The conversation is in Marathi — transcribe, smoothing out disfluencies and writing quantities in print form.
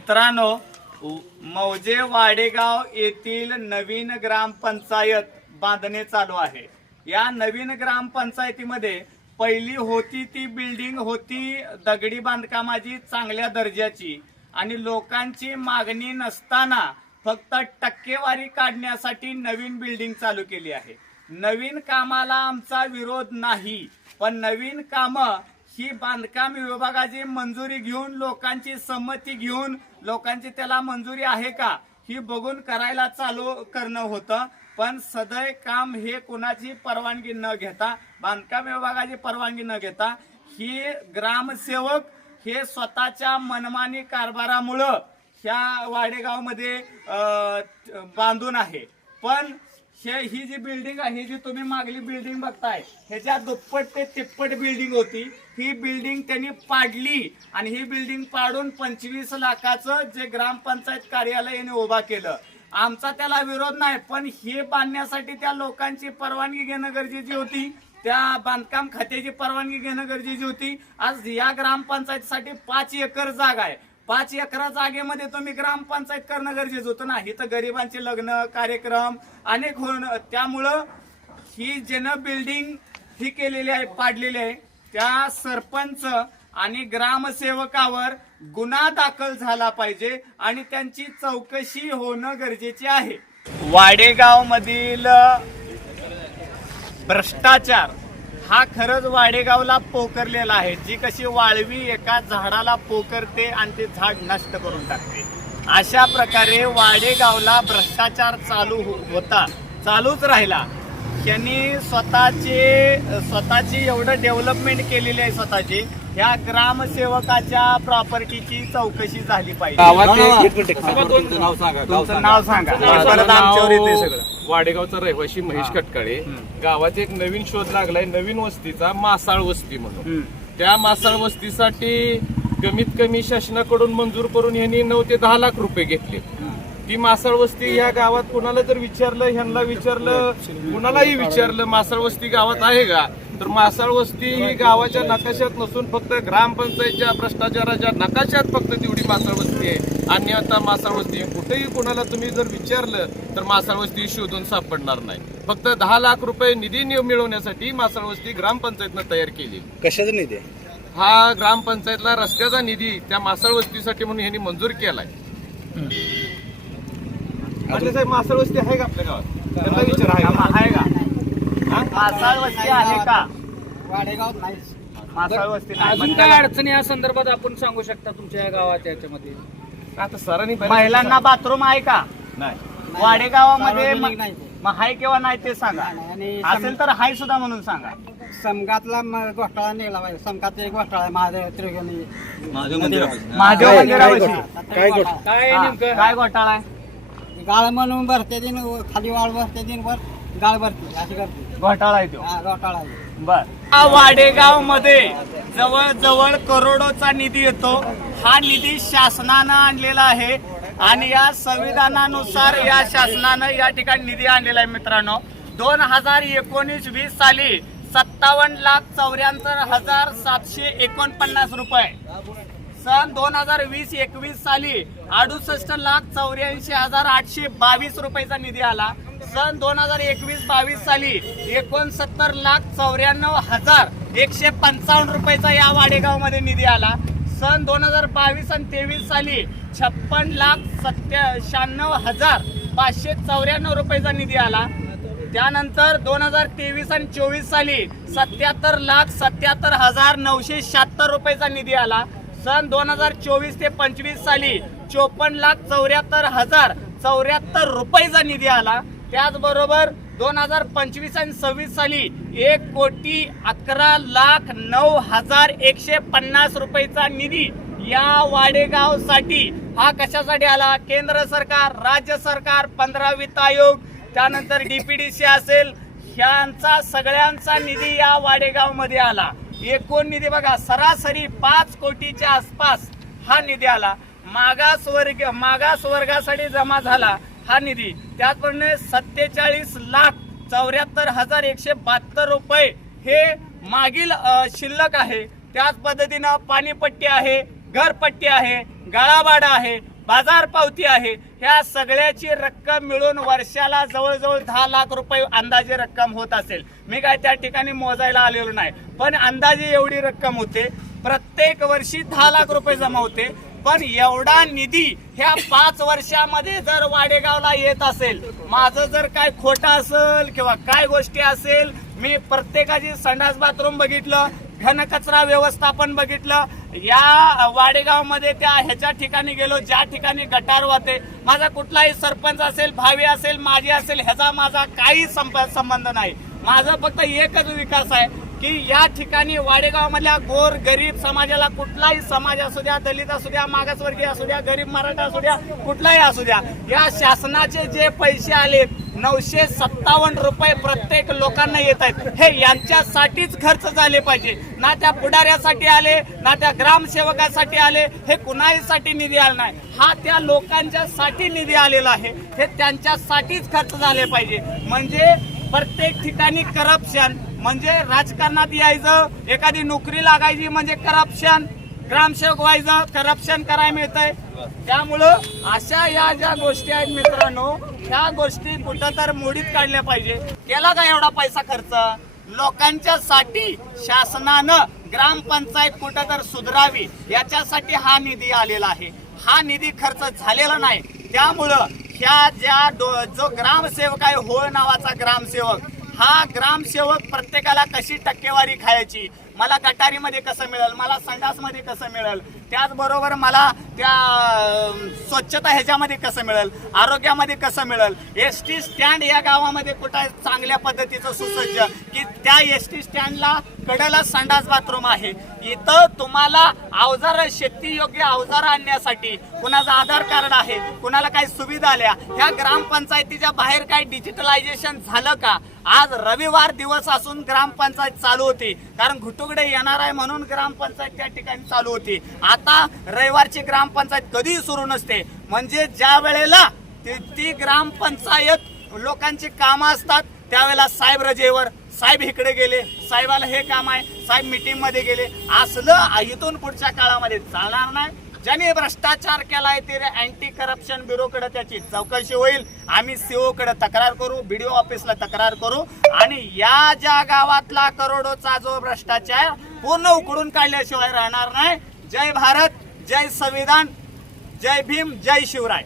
मित्रांनो, मौजे वाडेगाव येथील नवीन ग्रामपंचायत बांधणे चालू आहे। या नवीन ग्रामपंचायतीमध्ये पहिली होती ती बिल्डिंग होती दगडी बांधकामाची चांगल्या दर्जाची आणि लोकांची मागणी नसताना फक्त टक्केवारी काढण्यासाठी नवीन बिल्डिंग चालू केली आहे। नवीन कामाला आमचा विरोध नाही, पण नवीन कामं ही बांधकाम विभागाची मंजुरी घेऊन लोकांची संमती घेऊन लोकांची त्याला मंजुरी आहे का ही बघून करायला चालू करणं होतं। पण सदैव काम हे कोणाची परवानगी न घेता, बांधकाम विभागाची परवानगी न घेता ही ग्रामसेवक हे स्वतःच्या मनमानी कारभारामुळं ह्या वाडेगावमध्ये बांधून आहे। पण ही जी बिल्डिंग आहे, ही जी तुम्ही मागली बिल्डिंग बघताय, ह्याच्या दुप्पट ते तिप्पट बिल्डिंग होती। ही बिल्डिंग त्यांनी पाडली आणि ही बिल्डिंग पाडून 25 लाखाचं जे ग्रामपंचायत कार्यालय यांनी उभा केलं। आमचा त्याला विरोध नाही, पण हे बांधण्यासाठी त्या लोकांची परवानगी घेणं गरजेची होती, त्या बांधकाम खात्याची परवानगी घेणं गरजेची होती। आज या ग्रामपंचायतीसाठी 5 एकर जागा आहे। 5 एकर जागेमध्ये तुम्ही ग्रामपंचायत करणं गरजेचं होतं ना। इथं गरिबांचे लग्न कार्यक्रम अनेक होणं, त्यामुळं ही ज्यानं बिल्डिंग ही केलेली आहे, पाडलेली आहे, त्या सरपंच आणि ग्रामसेवकावर गुन्हा दाखल झाला पाहिजे आणि त्यांची चौकशी होणं गरजेचे आहे। वाडेगाव मधील भ्रष्टाचार हा खरंच वाडेगावला पोकरलेला आहे। जी कशी वाळवी एका झाडाला पोकरते आणि ते झाड नष्ट करून टाकते, अशा प्रकारे वाडेगावला भ्रष्टाचार चालूच राहिला। त्यांनी स्वतःची एवढं डेव्हलपमेंट केलेली आहे स्वतःची, ह्या ग्रामसेवकाच्या प्रॉपर्टीची चौकशी झाली पाहिजे। नाव सांगा, परत आमच्यावर येते सगळं। वाडेगावचा रहिवासी महेश कटकाळे, गावात एक नवीन शोध लागलाय नवीन वस्तीचा, मासाळ वस्ती म्हणून। त्या मासाळ वस्तीसाठी कमीत कमी शासनाकडून मंजूर करून यांनी 9 ते 10 लाख रुपये घेतले। ती मासाळ वस्ती या गावात कुणाला जर विचारलं, ह्यांना विचारलं, कुणालाही विचारलं मासाळ वस्ती गावात आहे का, तर मासाळ वस्ती ही गावाच्या नकाशात नसून फक्त ग्रामपंचायतच्या भ्रष्टाचाराच्या नकाशात फक्त तेवढी मासाळ वस्ती आहे। आणि आता मासाळ वस्ती कुठेही कुणाला तुम्ही जर विचारलं तर मासाळ वस्ती शोधून सापडणार नाही। फक्त 10 लाख रुपये निधी मिळवण्यासाठी मासाळ वस्ती ग्रामपंचायतनं तयार केली। कशाचा निधी? हा ग्रामपंचायतला रस्त्याचा निधी त्या मासाळ वस्तीसाठी म्हणून यांनी मंजूर केलाय। साहेब, मासाळ वस्ती आहे का आपल्या गावात? त्यांना विचार आहे का मासाळ वस्ती आहे का? वाडेगाव नाही। मासाळ वस्ती अजून काय अडचणी या संदर्भात आपण सांगू शकता तुमच्या गावात? याच्यामध्ये आता सरांनी महिलांना बाथरूम आहे का? नाही। वाडेगावामध्ये नाही। मग हाय किंवा नाही ते सांगा, आणि असेल तर हाय सुद्धा म्हणून सांगा। समगातला घोटाळा निघाला पाहिजे। समगात एक घोटाळा आहे, महादेव त्रिगणी महादेव मंदिरापाशी काय नेमकं काय घोटाळा आहे? गाळ म्हणून भरते दिन, खाली वाळ भरते दिन, वर गाळ भरते, अशी करते। घोटाळा आहे तो। घोटाळा आहे। बर, वाडेगाव मध्ये जवळजवळ करोडोचा निधी येतो। हा निधी शासनानं आणलेला आहे आणि या संविधानानुसार या शासनानं या ठिकाणी निधी आणलेला आहे। मित्रांनो, 2019-20 साली 57,74,749 रुपये, सन 2020-21 साली 68,84,822 रुपयाचा निधी आला। सन 2021-22 साली 69,94,155 रुपयाचा या वाडेगाव मध्ये निधी आला। सन 2022 आणि 23 साली 56,96,594 रुपयाचा निधी आला। त्यानंतर 2023 आणि 24 साली 77,77,976 रुपयाचा निधी आला। सन 2024 ते 25 साली 54,74,074 रुपयाचा निधी आला। त्याचबरोबर 2025 आणि 26 साली 1,11,09,150 रुपयाचा निधी या वाडेगाव साठी हा कशासाठी आला? केंद्र सरकार, राज्य सरकार, 15 वित्त आयोग, त्यानंतर डीपीडीसी असेल, ह्यांचा सगळ्यांचा निधी या वाडेगाव मध्ये आला। एकूण निधी बघा, सरासरी 5 कोटीच्या आसपास हा निधी आला। मागासवर्गासाठी जमा झाला हा निधी। त्याचप्रमाणे 47,74,172 रुपये हे मागील शिल्लक आहे। त्याच पद्धतीनं पाणीपट्टी आहे, घरपट्टी आहे, गाळाभाडा आहे, बाजार पावती आहे, ह्या सगळ्याची रक्कम मिळून वर्षाला जवळजवळ 10 लाख रुपये अंदाजे रक्कम होत असेल. मी काय त्या ठिकाणी मोजायला आलेलो नाही, पण अंदाजे एवढी रक्कम होते. प्रत्येक वर्षी 10 लाख रुपये जमा होते. पण एवढा निधी ह्या 5 वर्षामध्ये जर वाडेगावला येत असेल, माझं जर काय खोटं असेल किंवा काय गोष्टी असेल, मी प्रत्येकाची संडास बाथरूम बघितलं, घनकचरा व्यवस्थापन बघितलं, या वाडेगावमध्ये त्या ह्याच्या ठिकाणी गेलो ज्या ठिकाणी गटार वाहते. माझा कुठलाही सरपंच असेल, भावी असेल, माझी असेल, ह्याचा माझा काही संबंध नाही. माझा फक्त एकच विकास आहे की या ठिकाणी वाडेगाव मधल्या गोर गरीब समाजाला, कुठलाही समाज असू द्या, दलित असू द्या, मागासवर्गीय असू द्या, गरीब मराठा असू द्या, कुठलाही असू द्या, या शासनाचे जे पैसे आलेत 957 रुपये प्रत्येक लोकांना येत आहेत, हे यांच्यासाठीच खर्च झाले पाहिजे. ना त्या पुढाऱ्यासाठी आले, ना त्या ग्रामसेवकासाठी आले, हे कुणाहीसाठी निधी आला नाही. हा त्या लोकांच्यासाठी निधी आलेला आहे, हे त्यांच्यासाठीच खर्च झाले पाहिजे. म्हणजे प्रत्येक ठिकाणी करप्शन, म्हणजे राजकारणात यायचं, एखादी नोकरी लागायची म्हणजे करप्शन, ग्रामसेवक व्हायचं करप्शन करायला मिळतंय. त्यामुळं अशा या ज्या गोष्टी आहेत मित्रांनो, ह्या गोष्टी कुठं तर मोडीत काढल्या पाहिजे. केला का एवढा पैसा खर्च लोकांच्या साठी? शासनानं ग्रामपंचायत कुठं तर सुधारावी याच्यासाठी हा निधी आलेला आहे. हा निधी खर्च झालेला नाही. त्यामुळं ह्या ज्या जो ग्रामसेवक आहे, होळ नावाचा ग्रामसेवक, हा ग्रामसेवक प्रत्येकाला कशी टक्केवारी खायची, मला गटारीमध्ये कसं मिळेल, मला संडासमध्ये कसं मिळेल, त्याचबरोबर मला त्या स्वच्छता ह्याच्यामध्ये कसं मिळेल, आरोग्यामध्ये कसं मिळेल, एसटी स्टँड या गावामध्ये कुठं चांगल्या पद्धतीचं सुसज्ज की त्या एसटी स्टँडला कडेला संडास बाथरूम आहे. इथं तुम्हाला अवजार, शेती योग्य अवजार आणण्यासाठी कुणाचं आधार कार्ड आहे, कुणाला काही सुविधा आल्या, ह्या ग्रामपंचायतीच्या बाहेर काही डिजिटलायझेशन झालं का? आज रविवार दिवस असून ग्रामपंचायत चालू होती, कारण घुटुगडे येणार आहे म्हणून ग्रामपंचायत त्या ठिकाणी चालू होती. आता रविवारची ग्रामपंचायत कधीही सुरू नसते. म्हणजे ज्या वेळेला ती ग्रामपंचायत लोकांची कामं असतात त्यावेळेला साहेब रजेवर, साहेब इकडे गेले, साहेबाला हे काम आहे, साहेब मीटिंग मध्ये गेले, असलं इथून पुढच्या काळामध्ये चालणार नाही. ज्याने भ्रष्टाचार केलाय ते अँटी करप्शन ब्युरोकडे त्याची चौकशी होईल. आम्ही सीओ कडे तक्रार करू, बीडीओ ऑफिसला तक्रार करू आणि या ज्या गावातला करोडोचा जो भ्रष्टाचार पूर्ण उकडून काढल्याशिवाय राहणार नाही. जय भारत, जय संविधान, जय भीम, जय शिवराय.